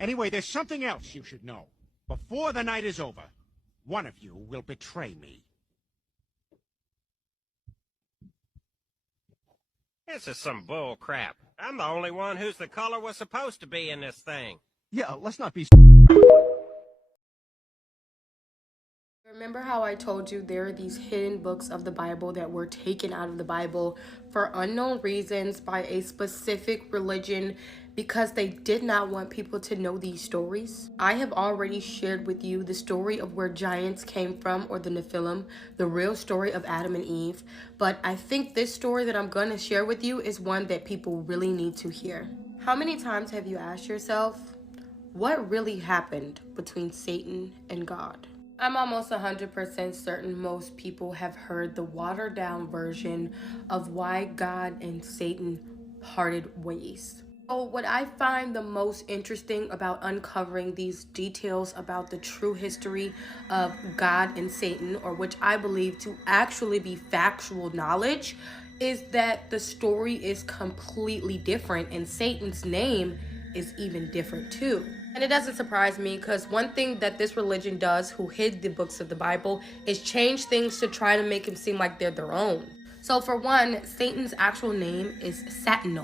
Anyway, there's something else you should know. Before the night is over, one of you will betray me. This is some bull crap. I'm the only one who's the color was supposed to be in this thing. Yeah, let's not be... Remember how I told you there are these hidden books of the Bible that were taken out of the Bible for unknown reasons by a specific religion because they did not want people to know these stories? I have already shared with you the story of where giants came from, or the Nephilim, the real story of Adam and Eve, but I think this story that I'm going to share with you is one that people really need to hear. How many times have you asked yourself, what really happened between Satan and God? I'm almost 100% certain most people have heard the watered down version of why God and Satan parted ways. So what I find the most interesting about uncovering these details about the true history of God and Satan, or which I believe to actually be factual knowledge, is that the story is completely different and Satan's name is even different too. And it doesn't surprise me, because one thing that this religion does, who hid the books of the Bible, is change things to try to make them seem like they're their own. So for one, Satan's actual name is Satan,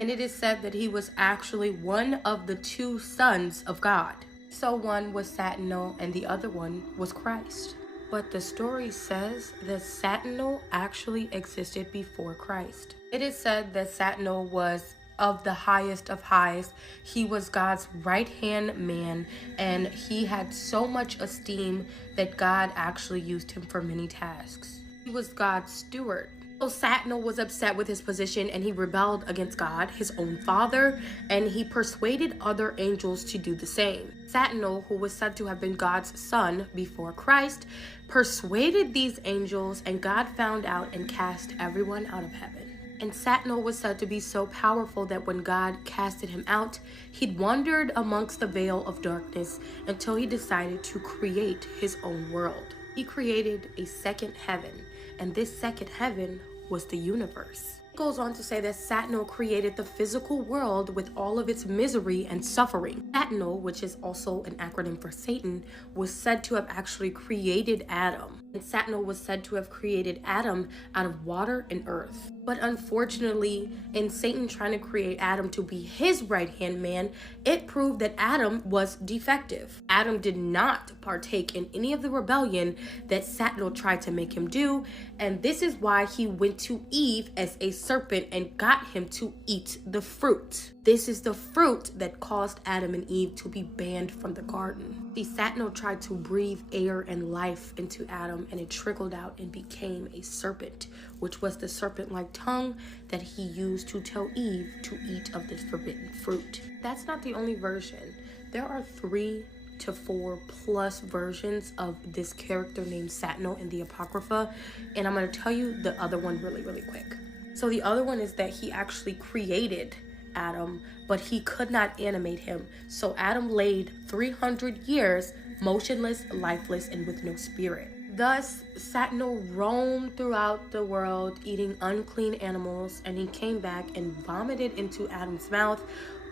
and it is said that he was actually one of the two sons of God. So one was Satan and the other one was Christ. But the story says that Satan actually existed before Christ. It is said that Satan was of the highest of highs. He was God's right-hand man, and he had so much esteem that God actually used him for many tasks. He was God's steward. So Satan was upset with his position, and he rebelled against God, his own father, and he persuaded other angels to do the same. Satan, who was said to have been God's son before Christ, persuaded these angels, and God found out and cast everyone out of heaven. And Satan was said to be so powerful that when God casted him out, he'd wandered amongst the veil of darkness until he decided to create his own world. He created a second heaven, and this second heaven was the universe. It goes on to say that Satan created the physical world with all of its misery and suffering. Satan, which is also an acronym for Satan, was said to have actually created Adam. And Satan was said to have created Adam out of water and earth. But unfortunately, in Satan trying to create Adam to be his right-hand man, it proved that Adam was defective. Adam did not partake in any of the rebellion that Satan tried to make him do, and this is why he went to Eve as a serpent and got him to eat the fruit. This is the fruit that caused Adam and Eve to be banned from the garden. See, Satan tried to breathe air and life into Adam, and it trickled out and became a serpent, which was the serpent-like tongue that he used to tell Eve to eat of this forbidden fruit. That's not the only version. There are 3 to 4 plus versions of this character named Satan in the Apocrypha, and I'm going to tell you the other one really quick. So the other one is that he actually created Adam, but he could not animate him. So Adam laid 300 years motionless, lifeless, and with no spirit. Thus, Satan roamed throughout the world eating unclean animals, and he came back and vomited into Adam's mouth,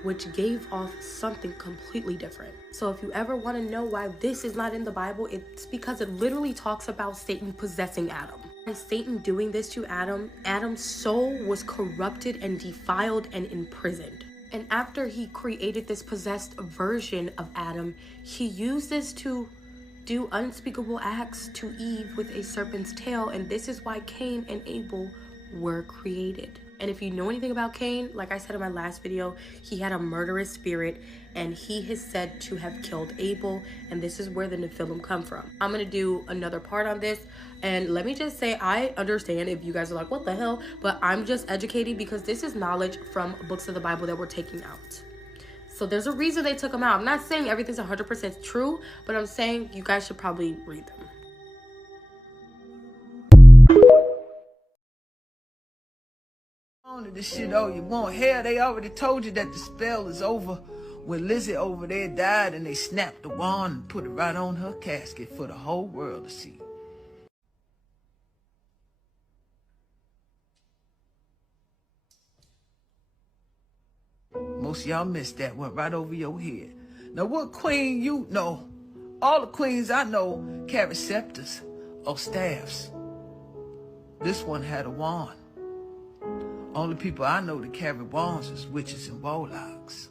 which gave off something completely different. So if you ever want to know why this is not in the Bible, it's because it literally talks about Satan possessing Adam. By Satan doing this to Adam, Adam's soul was corrupted and defiled and imprisoned. And after he created this possessed version of Adam, he used this to do unspeakable acts to Eve with a serpent's tail, and this is why Cain and Abel were created. And if you know anything about Cain, like I said in my last video, he had a murderous spirit, and he is said to have killed Abel, and this is where the Nephilim come from. I'm gonna do another part on this, and let me just say, I understand if you guys are like, what the hell? But I'm just educating because this is knowledge from books of the Bible that we're taking out. So there's a reason they took them out. I'm not saying everything's 100% true, but I'm saying you guys should probably read them. This shit, oh, you want hell? They already told you that the spell is over. When Lizzie over there died and they snapped the wand and put it right on her casket for the whole world to see. Most of y'all missed that, went right over your head. Now, what queen you know? All the queens I know carry scepters or staffs. This one had a wand. Only people I know that carry wands is witches and warlocks.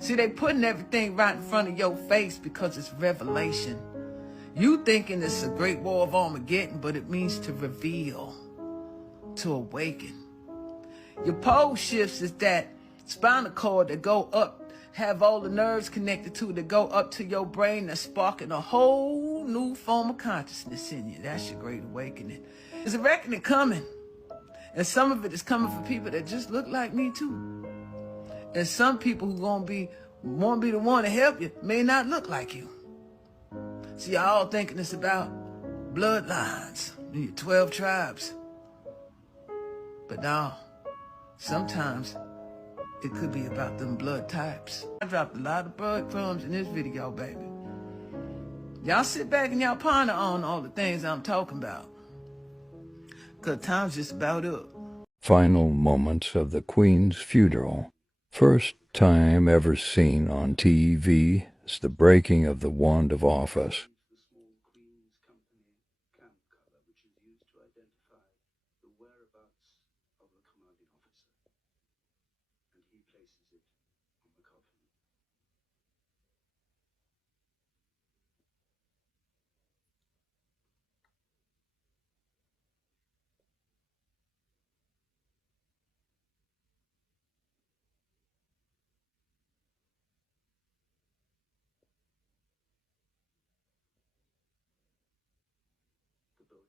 See, they putting everything right in front of your face because it's revelation. You thinking it's a great war of Armageddon, but it means to reveal, to awaken. Your pole shifts is that spinal cord that go up, have all the nerves connected to that go up to your brain, that's sparking a whole new form of consciousness in you. That's your great awakening. There's a reckoning coming. And some of it is coming for people that just look like me too. And some people who won't be the one to help you may not look like you. See, y'all thinking it's about bloodlines, your 12 tribes. But no, sometimes it could be about them blood types. I dropped a lot of breadcrumbs in this video, baby. Y'all sit back and y'all ponder on all the things I'm talking about. Because time's just about up. Final moments of the Queen's funeral. First time ever seen on TV is the breaking of the wand of office.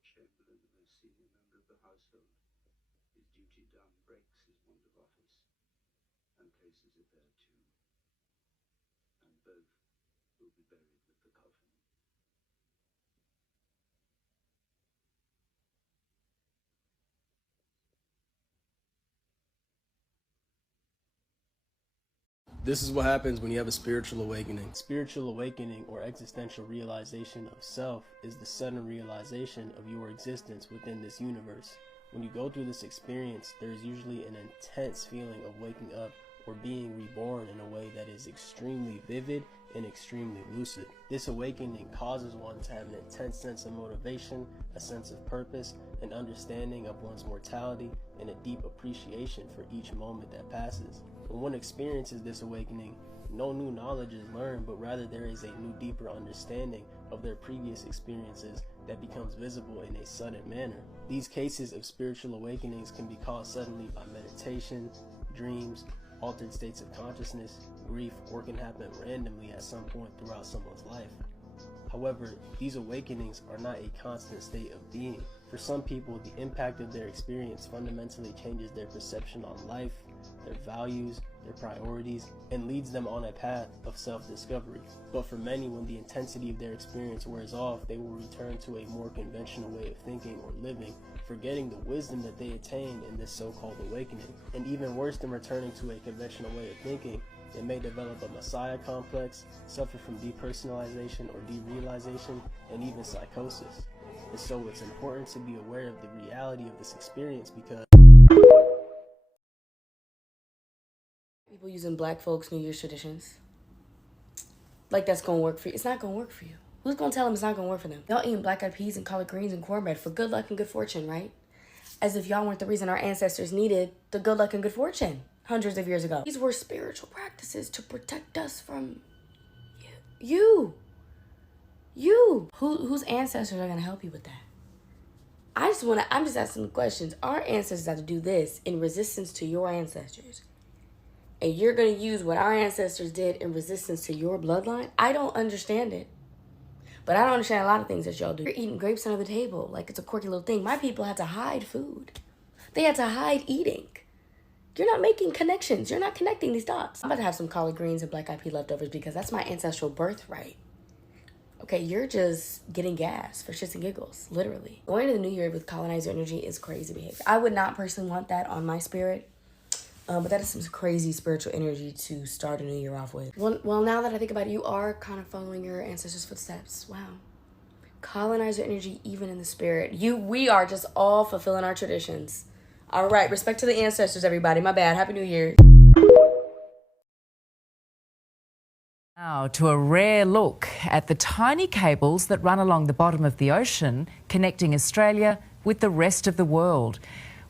Chamberlain, the most senior member of the household, his duty done, breaks his wand of office and places it there too. And both will be buried with the coffin. This is what happens when you have a spiritual awakening. Spiritual awakening, or existential realization of self, is the sudden realization of your existence within this universe. When you go through this experience, there is usually an intense feeling of waking up or being reborn in a way that is extremely vivid and extremely lucid. This awakening causes one to have an intense sense of motivation, a sense of purpose, an understanding of one's mortality, and a deep appreciation for each moment that passes. When one experiences this awakening, no new knowledge is learned, but rather there is a new, deeper understanding of their previous experiences that becomes visible in a sudden manner. These cases of spiritual awakenings can be caused suddenly by meditation, dreams, altered states of consciousness, grief, or can happen randomly at some point throughout someone's life. However, these awakenings are not a constant state of being. For some people, the impact of their experience fundamentally changes their perception on life, their values, their priorities, and leads them on a path of self-discovery. But for many, when the intensity of their experience wears off, they will return to a more conventional way of thinking or living, forgetting the wisdom that they attained in this so-called awakening. And even worse than returning to a conventional way of thinking, they may develop a messiah complex, suffer from depersonalization or derealization, and even psychosis. And so it's important to be aware of the reality of this experience, because people using black folks' New Year's traditions. Like that's gonna work for you. It's not gonna work for you. Who's gonna tell them it's not gonna work for them? Y'all eating black-eyed peas and collard greens and cornbread for good luck and good fortune, right? As if y'all weren't the reason our ancestors needed the good luck and good fortune hundreds of years ago. These were spiritual practices to protect us from you. Whose ancestors are gonna help you with that? I'm just asking the questions. Our ancestors had to do this in resistance to your ancestors. And you're going to use what our ancestors did in resistance to your bloodline? I don't understand it. But I don't understand a lot of things that y'all do. You're eating grapes under the table like it's a quirky little thing. My people had to hide food. They had to hide eating. You're not making connections. You're not connecting these dots. I'm about to have some collard greens and black-eyed pea leftovers because that's my ancestral birthright. Okay, you're just getting gas for shits and giggles, literally. Going to the new year with colonizer energy is crazy behavior. I would not personally want that on my spirit. But that is some crazy spiritual energy to start a new year off with. Well, now that I think about it, you are kind of following your ancestors' footsteps. Wow. Colonizer energy, even in the spirit. We are just all fulfilling our traditions. All right, respect to the ancestors, everybody. My bad. Happy New Year. Now to a rare look at the tiny cables that run along the bottom of the ocean, connecting Australia with the rest of the world.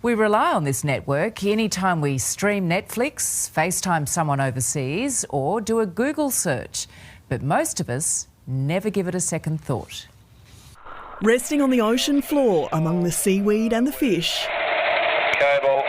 We rely on this network anytime we stream Netflix, FaceTime someone overseas, or do a Google search. But most of us never give it a second thought. Resting on the ocean floor among the seaweed and the fish. Cable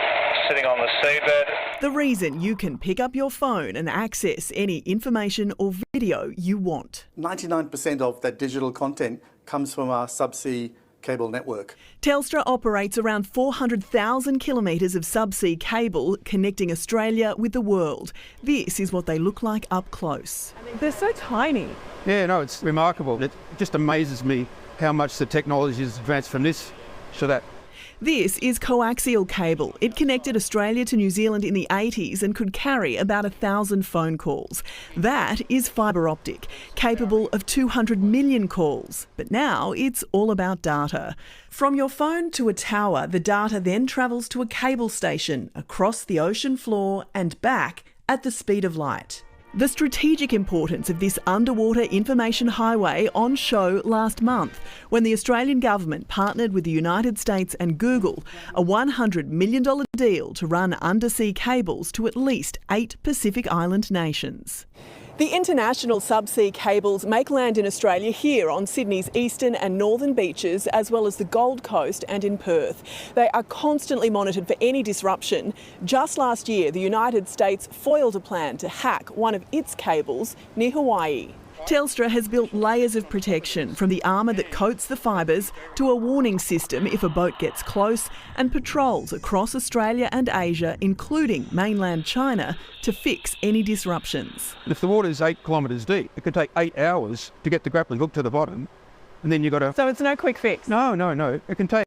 sitting on the seabed. The reason you can pick up your phone and access any information or video you want. 99% of that digital content comes from our subsea cable network. Telstra operates around 400,000 kilometres of subsea cable connecting Australia with the world. This is what they look like up close. They're so tiny. Yeah, no, it's remarkable. It just amazes me how much the technology has advanced from this to that. This is coaxial cable. It connected Australia to New Zealand in the 80s and could carry about 1,000 phone calls. That is fibre optic, capable of 200 million calls. But now it's all about data. From your phone to a tower, the data then travels to a cable station across the ocean floor and back at the speed of light. The strategic importance of this underwater information highway on show last month when the Australian government partnered with the United States and Google, a $100 million deal to run undersea cables to at least 8 Pacific Island nations. The international subsea cables make land in Australia here on Sydney's eastern and northern beaches, as well as the Gold Coast and in Perth. They are constantly monitored for any disruption. Just last year, the United States foiled a plan to hack one of its cables near Hawaii. Telstra has built layers of protection, from the armour that coats the fibres to a warning system if a boat gets close, and patrols across Australia and Asia, including mainland China, to fix any disruptions. If the water is 8 kilometres deep, it could take 8 hours to get the grappling hook to the bottom, and then you've got to... So it's no quick fix? No. It can take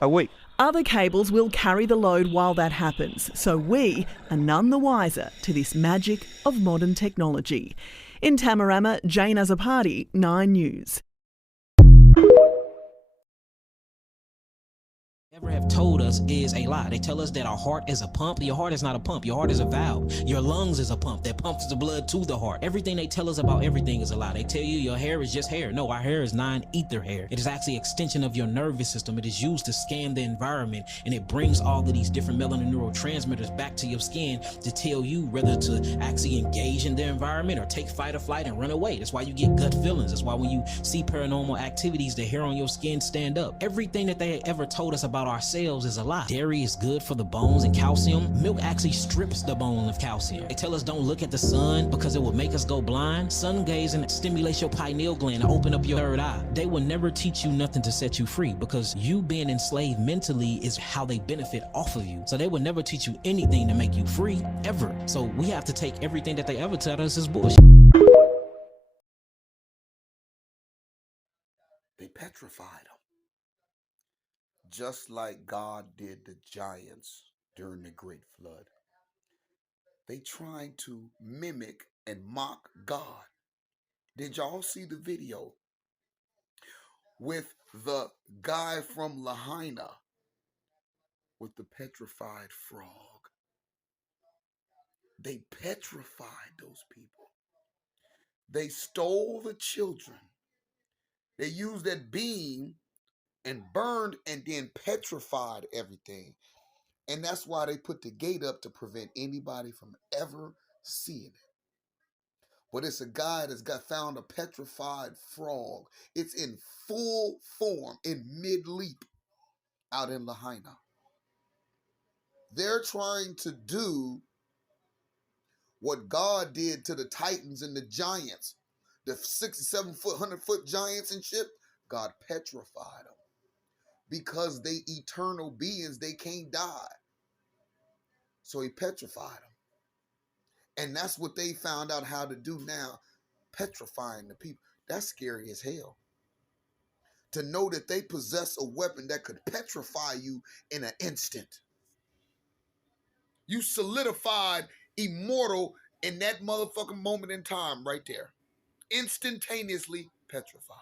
a week. Other cables will carry the load while that happens, so we are none the wiser to this magic of modern technology. In Tamarama, Jane Azapati, 9 News. Ever have told us is a lie. They tell us that our heart is a pump. Your heart is not a pump. Your heart is a valve. Your lungs is a pump that pumps the blood to the heart. Everything they tell us about everything is a lie. They tell you your hair is just hair. No, our hair is non-ether hair. It is actually an extension of your nervous system. It is used to scan the environment, and it brings all of these different melanin neurotransmitters back to your skin to tell you whether to actually engage in the environment or take fight or flight and run away. That's why you get gut feelings. That's why when you see paranormal activities, the hair on your skin stand up. Everything that they ever told us about ourselves is a lie. Dairy is good for the bones and calcium. Milk actually strips the bone of calcium. They tell us don't look at the sun because it will make us go blind. Sun gazing stimulates your pineal gland and open up your third eye. They will never teach you nothing to set you free, because you being enslaved mentally is how they benefit off of you. So they will never teach you anything to make you free, ever. So we have to take everything that they ever tell us as bullshit. They petrified them. Just like God did the giants during the Great Flood. They trying to mimic and mock God. Did y'all see the video with the guy from Lahaina with the petrified frog? They petrified those people. They stole the children. They used that beam and burned and then petrified everything. And that's why they put the gate up, to prevent anybody from ever seeing it. But it's a guy that's found a petrified frog. It's in full form, in mid-leap, out in Lahaina. They're trying to do what God did to the Titans and the giants, the 67 foot, 100-foot giants and shit. God petrified them. Because they eternal beings, they can't die. So he petrified them. And that's what they found out how to do now, petrifying the people. That's scary as hell. To know that they possess a weapon that could petrify you in an instant. You solidified immortal in that motherfucking moment in time right there. Instantaneously petrified.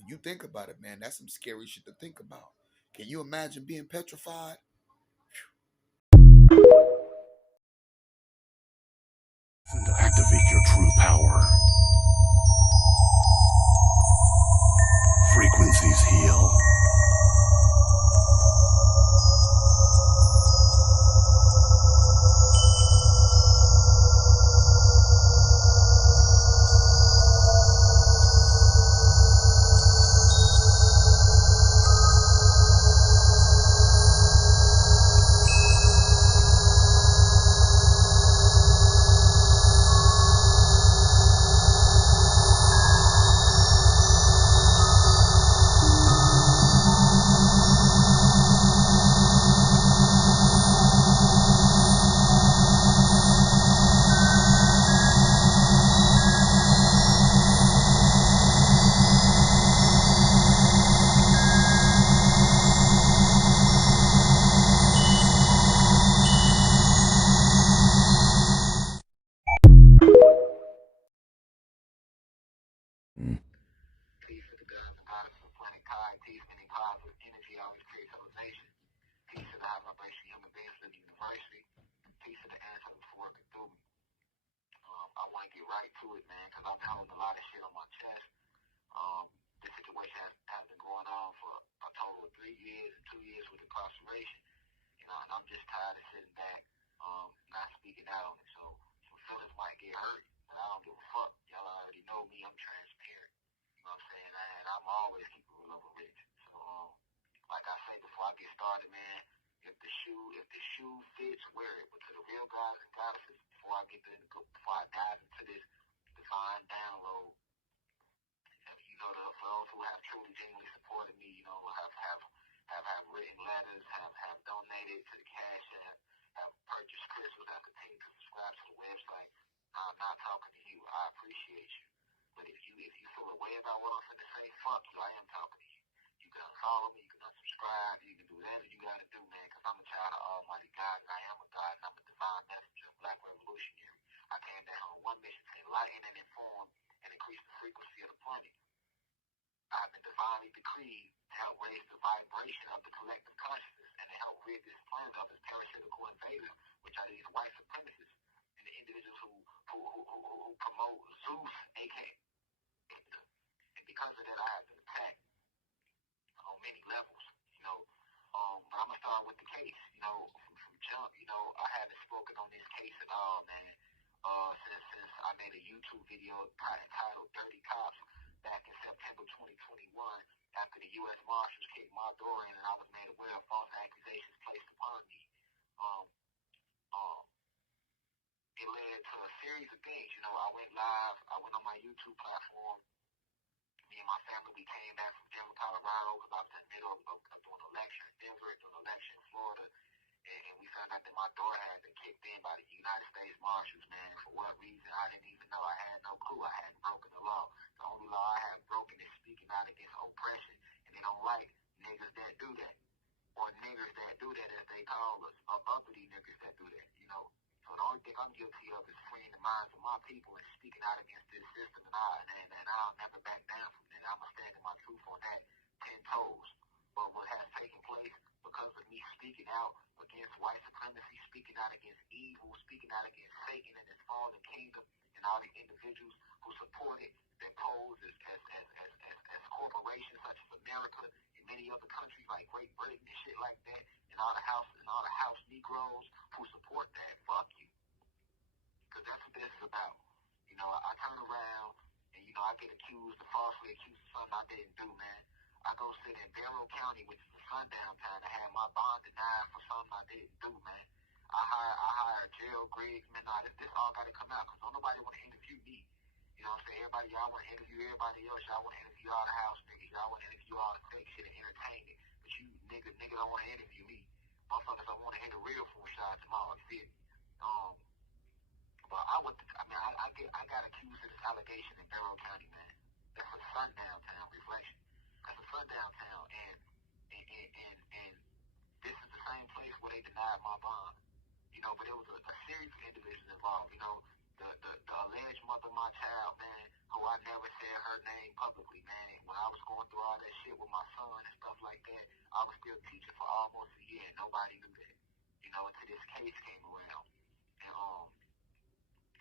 When you think about it, man, that's some scary shit to think about. Can you imagine being petrified? To activate your true power. frequencies heal.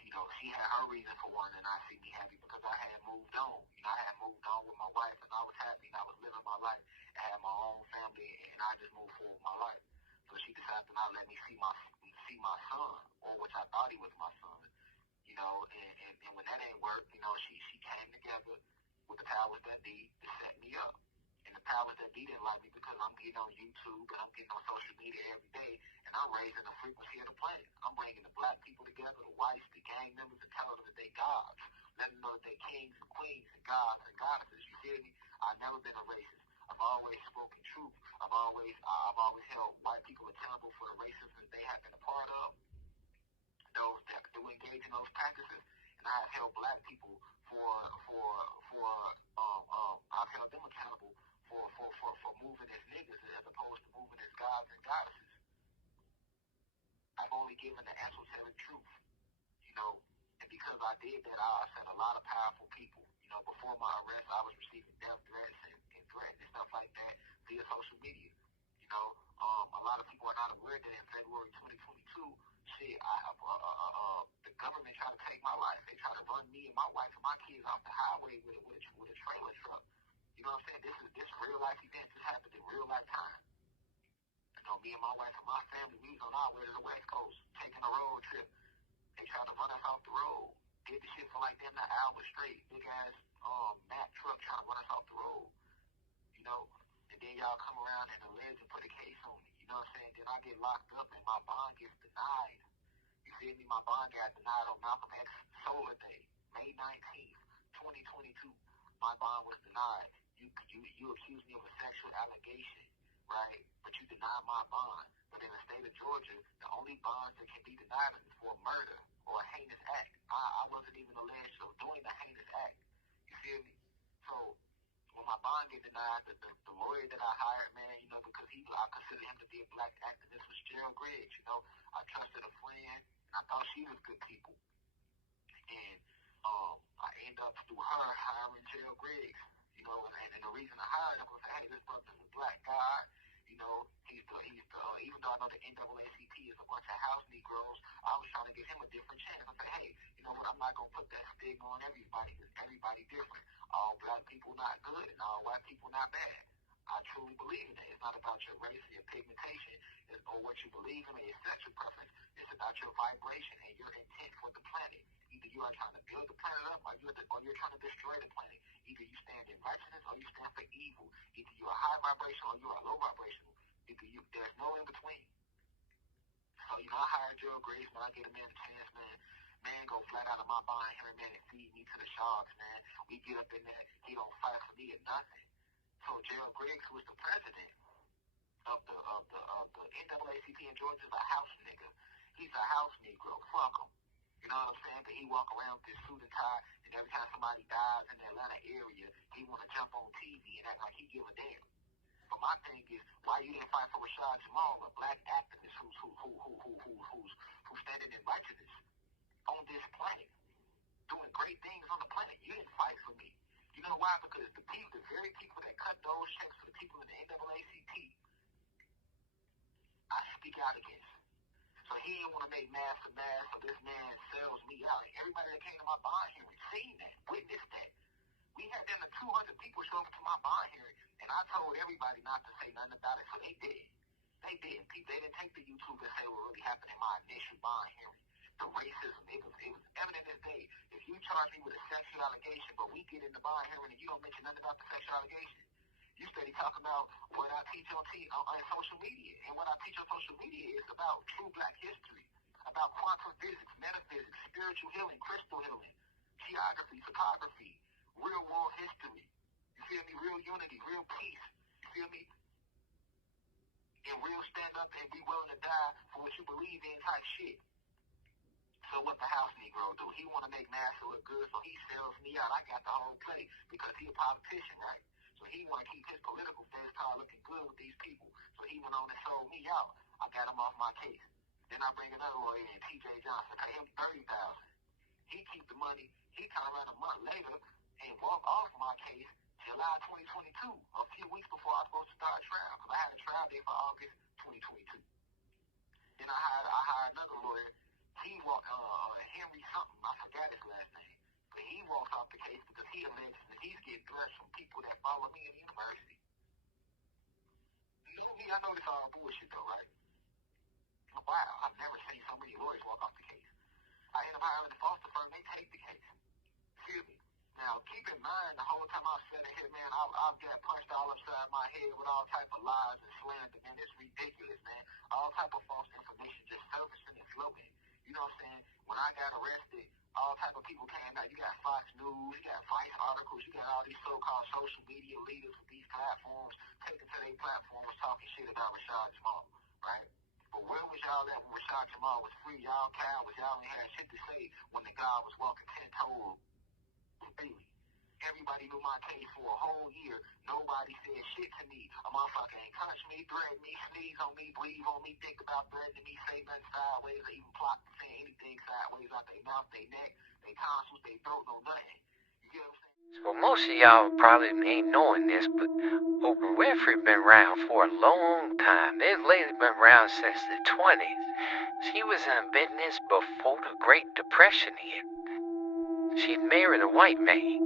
you know, she had her reason for wanting to not see me happy because I had moved on. You know, I had moved on with my wife and I was happy and I was living my life and had my own family and I just moved forward with my life. So she decided to not let me see my son, or which I thought he was my son. You know, and when that ain't work, you know, she came together with the powers that be to set me up. And the powers that be didn't like me because I'm getting on YouTube and I'm getting on social media every day and I'm raising the frequency of the planet. I'm bringing the black people together, the whites, the gang members, and telling them that they gods. Letting them know that they kings and queens and gods and goddesses. You feel me? I've never been a racist. I've always spoken truth. I've always held white people accountable for the racism that they have been a part of. Those that do engage in those practices, and I have held black people I've held them accountable for moving as niggas as opposed to moving as gods and goddesses. I've only given the esoteric truth, you know, and because I did that, I sent a lot of powerful people. You know, before my arrest, I was receiving death threats and threats and stuff like that via social media. You know, a lot of people are not aware that in February 2022, the government tried to take my life. They tried to run me and my wife and my kids off the highway with a trailer truck. You know what I'm saying? This real life event. This happened in real life time. You know, me and my wife and my family, we was on our way to the West Coast, taking a road trip. They tried to run us off the road. Did the shit for like them an hour straight. Big ass Mack truck trying to run us off the road. You know, and then y'all come around and allege and put a case on me. You know what I'm saying? Then I get locked up and my bond gets denied. You feel me? My bond got denied on Malcolm X Solar Day, May 19th, 2022. My bond was denied. You accused me of a sexual allegation, right? But you denied my bond. But in the state of Georgia, the only bonds that can be denied is for murder or a heinous act. I wasn't even alleged of doing the heinous act. You feel me? So when my bond get denied, the lawyer that I hired, man, you know, because I consider him to be a black activist, was Gerald Griggs. You know, I trusted a friend, and I thought she was good people. And I end up through her hiring Gerald Griggs. You know, and the reason I hired him was, hey, this brother's a black guy. You know, he's the even though I know the NAACP is a bunch of house Negroes, I was trying to give him a different chance. I said, hey, you know what, I'm not going to put that stigma on everybody because everybody different. All black people not good and all white people not bad. I truly believe in that. It's not about your race or your pigmentation or what you believe in or your sexual preference. It's about your vibration and your intent for the planet. Either you are trying to build the planet up or you're trying to destroy the planet. Either you stand in righteousness or you stand for evil. Either you are high vibrational or you are low vibrational. There's no in between. So, you know, I hired Gerald Griggs, when I get a man a chance, man go flat out of my bond here, man, and feed me to the sharks, man. We get up in there, he don't fight for me or nothing. So Gerald Griggs, who was the president of the NAACP in Georgia, is a house nigga. He's a house Negro. Fuck him. You know what I'm saying? But he walk around with this suit and tie, and every time somebody dies in the Atlanta area, he want to jump on TV and act like he give a damn. But my thing is, why you didn't fight for Rashad Jamal, a black activist who's standing in righteousness on this planet, doing great things on the planet? You didn't fight for me. You know why? Because the very people that cut those checks for the people in the NAACP, I speak out against. So he didn't want to make mass to mass, so this man sells me out. And everybody that came to my bond hearing seen that, witnessed that. We had them to 200 people show up to my bond hearing, and I told everybody not to say nothing about it, so they did. They did. They didn't take the YouTube and say what really happened in my initial bond hearing. The racism, it was evident as day. If you charge me with a sexual allegation, but we get in the bond hearing and you don't mention nothing about the sexual allegation, you steady talking about what I teach on social media. And what I teach on social media is about true black history, about quantum physics, metaphysics, spiritual healing, crystal healing, geography, photography, real world history. You feel me? Real unity, real peace. You feel me? And real stand up and be willing to die for what you believe in type shit. So what the house Negro do? He want to make Massa look good, so he sells me out. I got the whole play because he a politician, right? So he want to keep his political face card looking good with these people. So he went on and sold me out. I got him off my case. Then I bring another lawyer in, T.J. Johnson, pay him $30,000. He keep the money. He turn around a month later and walk off my case July 2022, a few weeks before I was supposed to start a trial, because I had a trial date for August 2022. Then I hired another lawyer he walked, Henry something, I forgot his last name, but he walks off the case because he alleges that he's getting threats from people that follow me in the university. You know me, I know this all bullshit though, right? Wow, I've never seen so many lawyers walk off the case. I end up hiring the foster firm, they take the case. Excuse me. Now, keep in mind, the whole time I've sat in here, man, I've got punched all upside my head with all type of lies and slander, man. It's ridiculous, man. All type of false information just surfacing and floating. You know what I'm saying? When I got arrested, all type of people came out. You got Fox News, you got Vice articles, you got all these so-called social media leaders with these platforms taking to their platforms talking shit about Rashad Jamal, right? But where was y'all at when Rashad Jamal was free? Y'all cowards, y'all ain't had shit to say when the guy was walking 10 toes daily. Everybody knew my case for a whole year. Nobody said shit to me. A motherfucker ain't touch me, threaten me, sneeze on me, breathe on me, think about threatening me, say nothing sideways, or even plot to say anything sideways out their mouth, their neck, their tonsils, their throat, no nothing. You get what I'm saying? So most of y'all probably ain't knowing this, but Oprah Winfrey been around for a long time. This lady been around since the 20s. She was in business before the Great Depression hit. She'd married a white man.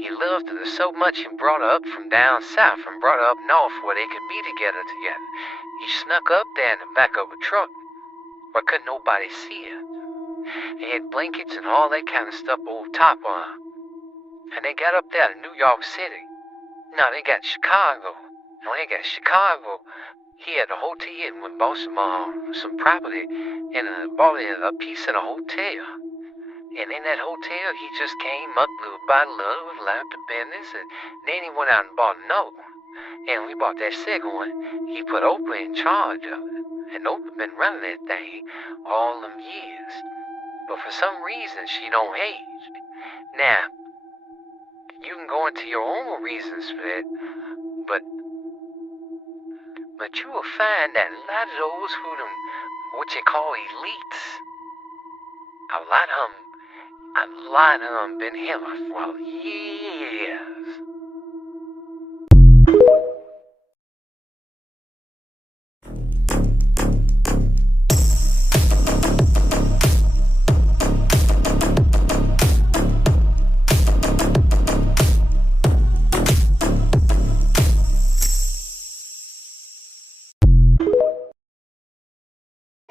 He loved her so much he brought her up from down south and brought her up north where they could be together. He snuck up there in the back of a truck where couldn't nobody see her. He had blankets and all that kind of stuff over top on her. And they got up there to New York City. No, they got Chicago. And when they got Chicago, he had a hotel and bought some property and bought a piece in a hotel. And in that hotel, he just came up little by little, learned the business, and then he went out and bought another one. And when we bought that second one, he put Oprah in charge of it. And Oprah been running that thing all them years. But for some reason, she don't age. Now, you can go into your own reasons for that, but you will find that a lot of those who what you call elites, a lot of them been here for years.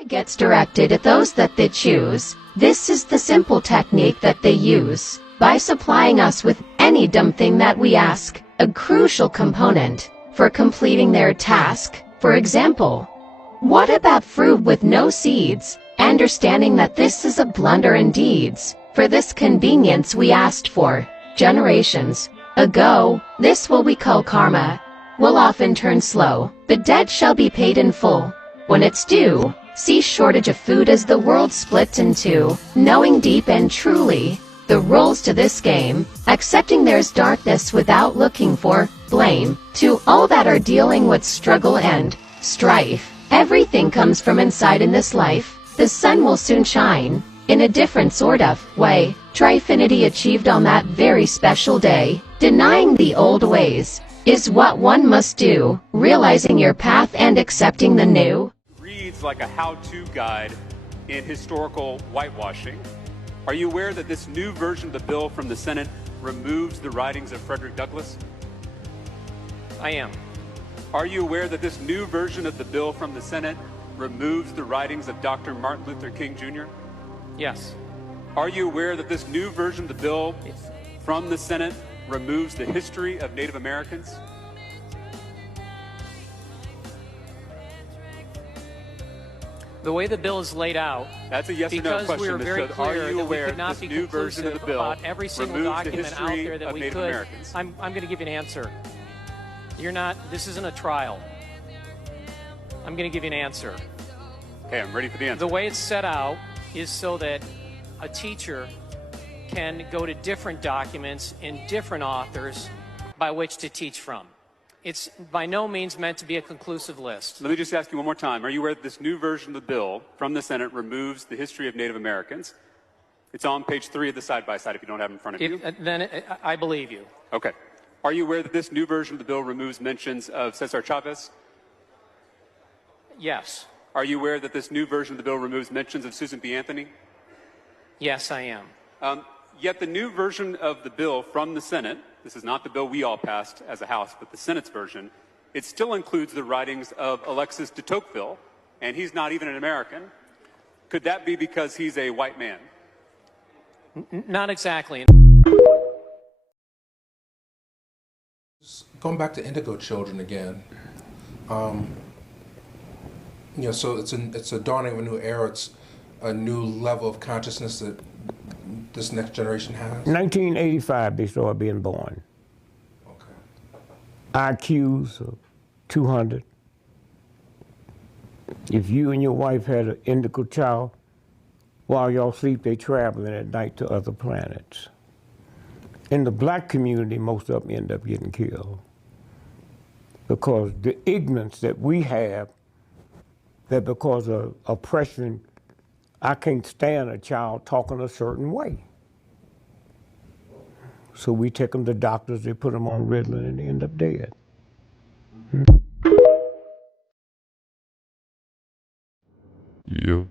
Gets directed at those that they choose. This is the simple technique that they use. By supplying us with any dumb thing that we ask, a crucial component for completing their task. For example, what about fruit with no seeds? Understanding that this is a blunder indeed. For this convenience we asked for generations ago. This will we call karma. Will often turn slow. The debt shall be paid in full when it's due. See shortage of food as the world splits in two, knowing deep and truly the rules to this game, accepting there's darkness without looking for blame. To all that are dealing with struggle and strife, everything comes from inside in this life. The sun will soon shine in a different sort of way. Trifinity achieved on that very special day. Denying the old ways is what one must do, realizing your path and accepting the new. Reads like a how-to guide in historical whitewashing. Are you aware that this new version of the bill from the Senate removes the writings of Frederick Douglass? I am. Are you aware that this new version of the bill from the Senate removes the writings of Dr. Martin Luther King Jr.? Yes. Are you aware that this new version of the bill from the Senate removes the history of Native Americans? The way the bill is laid out, that's a yes or no question. Because we were very clear that we could not be new version of the bill about every single document out there that we could. I'm going to give you an answer. You're not. This isn't a trial. I'm going to give you an answer. Okay, I'm ready for the answer. The way it's set out is so that a teacher can go to different documents and different authors by which to teach from. It's by no means meant to be a conclusive list. Let me just ask you one more time. Are you aware that this new version of the bill from the Senate removes the history of Native Americans? It's on page 3 of the side-by-side if you don't have it in front of you. Then I believe you. Okay. Are you aware that this new version of the bill removes mentions of Cesar Chavez? Yes. Are you aware that this new version of the bill removes mentions of Susan B. Anthony? Yes, I am. Yet the new version of the bill from the Senate, this is not the bill we all passed as a House, but the Senate's version, it still includes the writings of Alexis de Tocqueville, and he's not even an American. Could that be because he's a white man? Not exactly. Going back to indigo children again, so it's a dawning of a new era. It's a new level of consciousness that this next generation has. 1985, they started being born. IQs of 200. If you and your wife had an indigo child, while y'all sleep, they traveling at night to other planets. In the black community, most of them end up getting killed because the ignorance that we have, that because of oppression, I can't stand a child talking a certain way. So we take them to doctors, they put them on Ritalin, and they end up dead. You.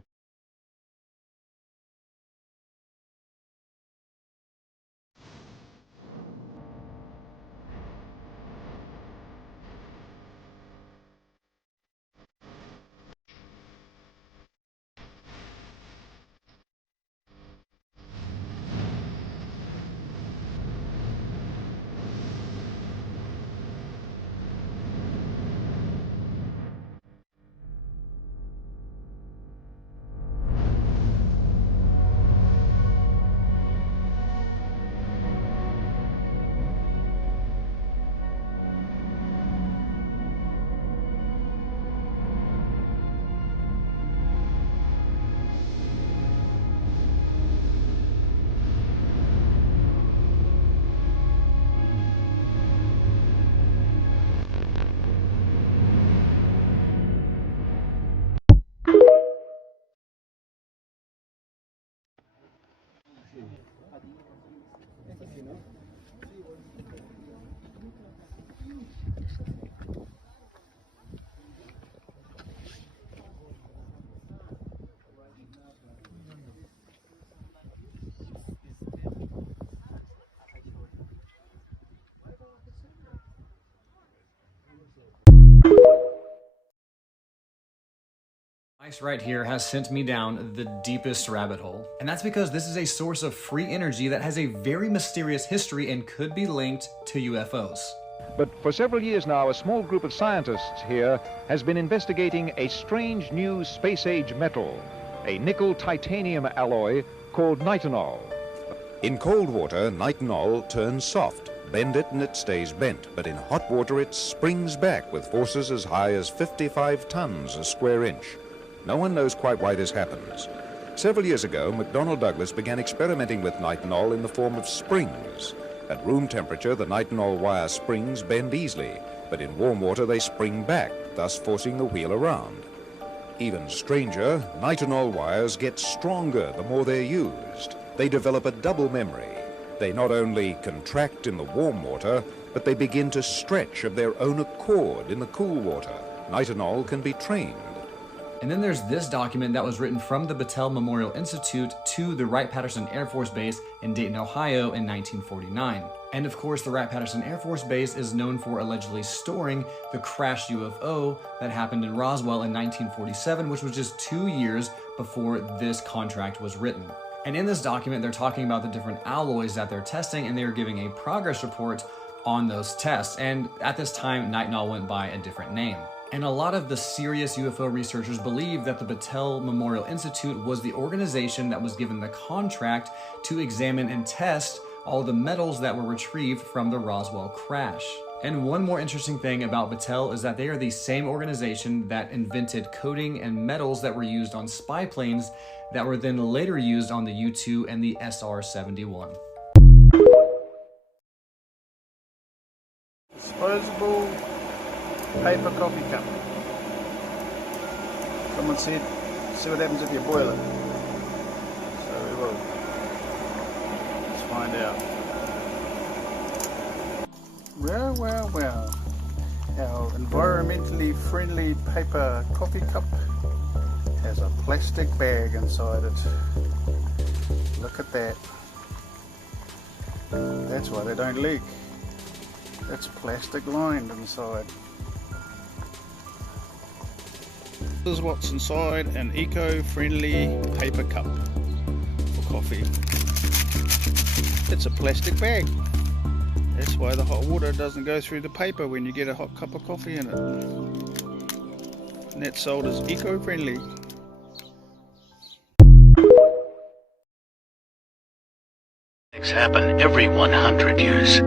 Ice right here has sent me down the deepest rabbit hole. And that's because this is a source of free energy that has a very mysterious history and could be linked to UFOs. But for several years now, a small group of scientists here has been investigating a strange new space-age metal, a nickel-titanium alloy called nitinol. In cold water, nitinol turns soft. Bend it and it stays bent, but in hot water it springs back with forces as high as 55 tons a square inch. No one knows quite why this happens. Several years ago, McDonnell Douglas began experimenting with nitinol in the form of springs. At room temperature, the nitinol wire springs bend easily, but in warm water they spring back, thus forcing the wheel around. Even stranger, nitinol wires get stronger the more they're used. They develop a double memory. They not only contract in the warm water, but they begin to stretch of their own accord in the cool water. Nitinol can be trained. And then there's this document that was written from the Battelle Memorial Institute to the Wright-Patterson Air Force Base in Dayton, Ohio in 1949. And of course, the Wright-Patterson Air Force Base is known for allegedly storing the crashed UFO that happened in Roswell in 1947, which was just 2 years before this contract was written. And in this document, they're talking about the different alloys that they're testing, and they're giving a progress report on those tests. And at this time, nitinol went by a different name. And a lot of the serious UFO researchers believe that the Battelle Memorial Institute was the organization that was given the contract to examine and test all the metals that were retrieved from the Roswell crash. And one more interesting thing about Battelle is that they are the same organization that invented coating and metals that were used on spy planes that were then later used on the U-2 and the SR-71. Disposable paper coffee cup. Someone said, see what happens if you boil it. So we will. Let's find out. Well. Our environmentally friendly paper coffee cup There's a plastic bag inside it. Look at that. That's why they don't leak. That's plastic lined inside. This is what's inside an eco-friendly paper cup for coffee. It's a plastic bag. That's why the hot water doesn't go through the paper when you get a hot cup of coffee in it. And that's sold as eco-friendly. Happen every 100 years.